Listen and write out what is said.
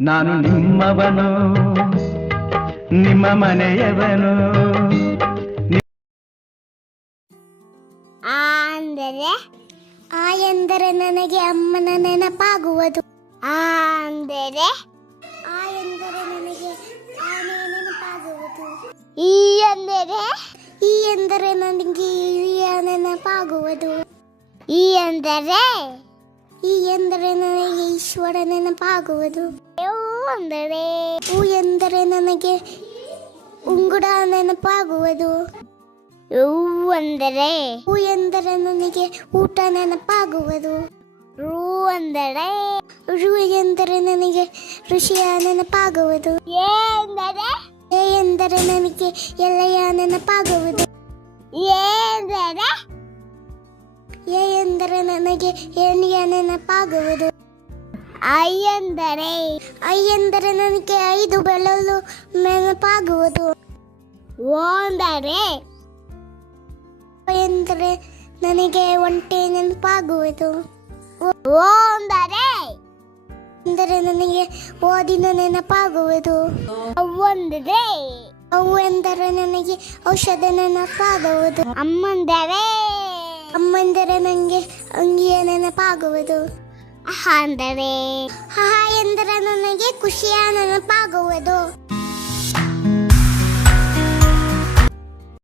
ನಾನು ನಿಮ್ಮವನು, ನಿಮ್ಮ ಮನೆಯವನು. ಅಂದರೆ ಆ ಎಂದರೆ ನನಗೆ ಅಮ್ಮನ ನೆನಪಾಗುವುದು. ಆ ಅಂದರೆ ಆ ಎಂದರೆ ನನಗೆ ಆನೆ ನೆನಪಾಗುವುದು. ಈ ಎಂದರೆ ನನಗೆ ಹಿರಿಯ ನೆನಪಾಗುವುದು. ಈ ಎಂದರೆ ನನಗೆ ಈಶ್ವರ ನೆನಪಾಗುವುದು. ಹೂ ಎಂದರೆ ನನಗೆ ಉಂಗುರ ನೆನಪಾಗುವುದು. ಹೂ ಎಂದರೆ ನನಗೆ ಊಟ ನೆನಪಾಗುವುದು. ಋ ಎಂದರೆ ನನಗೆ ಋಷಿಯ ನೆನಪಾಗುವುದು. ಎ ಎಂದರೆ ನನಗೆ ಎಲೆಯ ನೆನಪಾಗುವುದು. ಎ ಎಂದರೆ ನನಗೆ ಏಣಿಯ ನೆನಪಾಗುವುದು. ಐ ಎಂದರೆ ನನಗೆ 5 ಬೆರಳು ನೆನಪಾಗುವುದು. ಓ ಎಂದರೆ ನನಗೆ ಒಂಟೆ ನೆನಪಾಗುವುದು. ಓ ಎಂದರೆ ನನಗೆ ಓದಿನ ನೆನಪಾಗುವುದು. ಅವು ಎಂದರೆ ನನಗೆ ಔಷಧ ನೆನಪಾಗುವುದು. ಅಮ್ಮೆಂದರೆ ನನಗೆ ಅಂಗಿಯ ನೆನಪಾಗುವುದು. ಹ ಎಂದರೆ ನನಗೆ ಖುಷಿಯ ನೆನಪಾಗುವುದು.